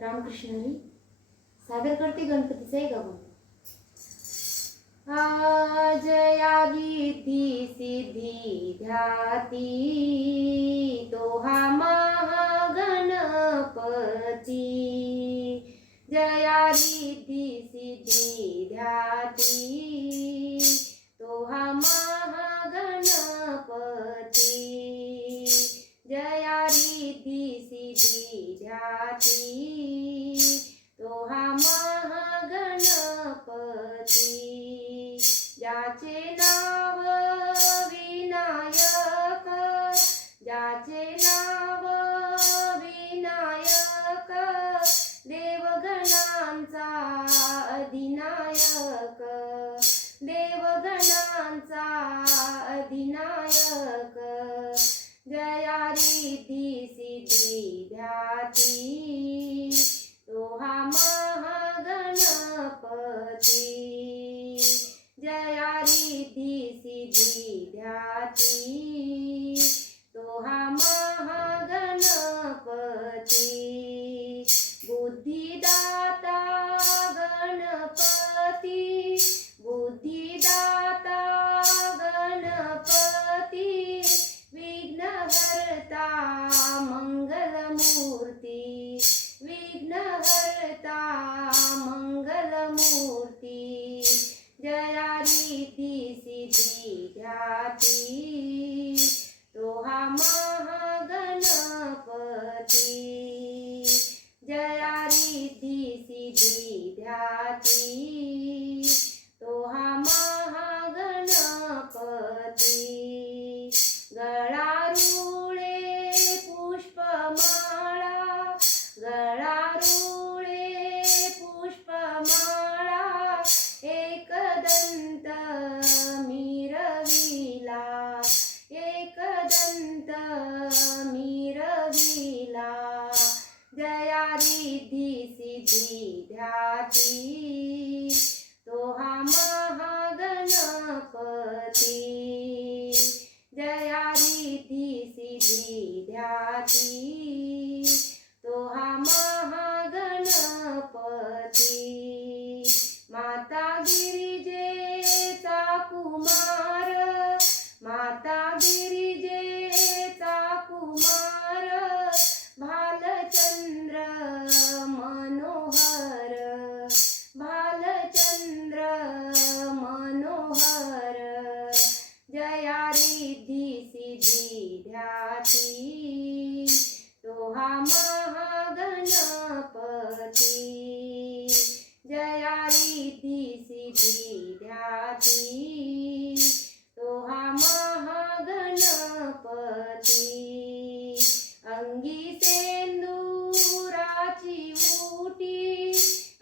रामकृष्ण हरी सादर करते गणपतीचा एक गाणं. जया रिद्धी सिद्धी ध्याती तो हा महागणपती. जया रिद्धी सिद्धी ध्याती तो हा महागणपती. जया रिद्धी सिद्धी ध्याती तो हा महागणपती. ज्याचे नाव विनायक, ज्याचे नाव विनायक, देवगणांचा अधिनायक, देवगणांचा अधिनायक. जया रिद्धी सिद्धी ध्याती तो हा महागणपती. जया रिद्धी सिद्धी ध्याती तो हा महागणपती. बुद्धिदाता गणपती, बुद्धिदाता गणपती, विघ्नहर्ता मंगलमूर्ती, विघ्नहर्ता मंगलमूर्ती. जया रिद्धी सिद्धी ध्याती तो हा महागणपती. जया रिद्धी सिद्धी ध्याती तो हा महागणपती. गळारूळे पुष्पमाळा, गळारूळे पुष्पमाळा, एकदंत मिरविला, एकदंत मिरविला. जया रिद्धी सिद्धी ध्याती तो हा महागणपती. जया रिद्धी सिद्धी ध्याती तो हा महागणपती. माता गिरिजेचा कुमार, माता गिरिजेचा कुमार, भालचंद्र मनोहर, भालचंद्र मनोहर. जया रिद्धी सिद्धी ध्याती तो हा महागणपती. जया रिद्धी सिद्धी ध्याती तो हा महागणपती. अंगी सेंदुराची उटी,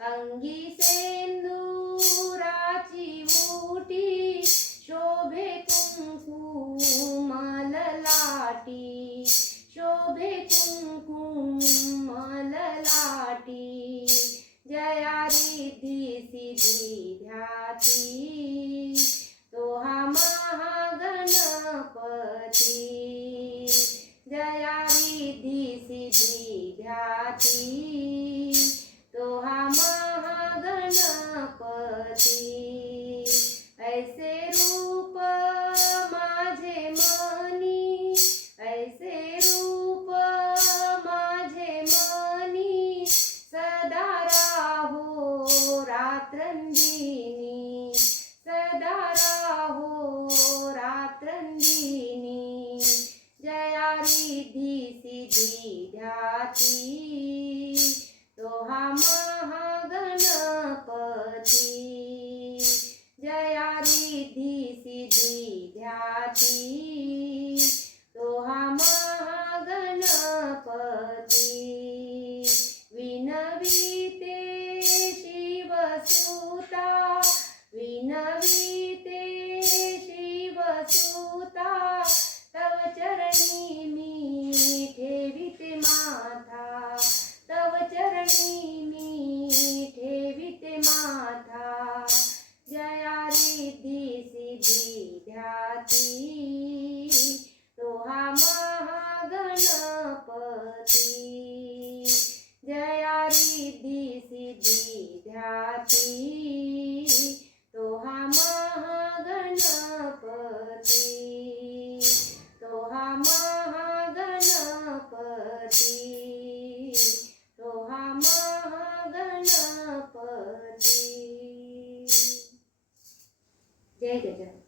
अंगी सेंदुराची उटी, शोभे कुंकुम ललाटी, शोभे कुंकुम ललाटी. जया रिद्धी सिद्धी ध्याती तो हा महागणपती. जया रिद्धी सिद्धी ध्याती तो हा महागणपती. ऐसे रूप माझे मनी, ऐसे रूप माझे मनी, सदा राहो रात्रंदिनी, सदा राहो रात्रंदिनी. जया रिद्धी सिद्धी ध्याती तो हा महागणपती. जया रिद्धी सिद्धी ध्याती तो हा महागणपती. विनविते शिवसुता, विनविते शिवसुता, तव चरणी मी ठेविते माथा, तव चरणी मी सिद्धी ध्याती तो हा महागणपती, तो हा महागणपती, तो हा महागणपती. जय गजानन.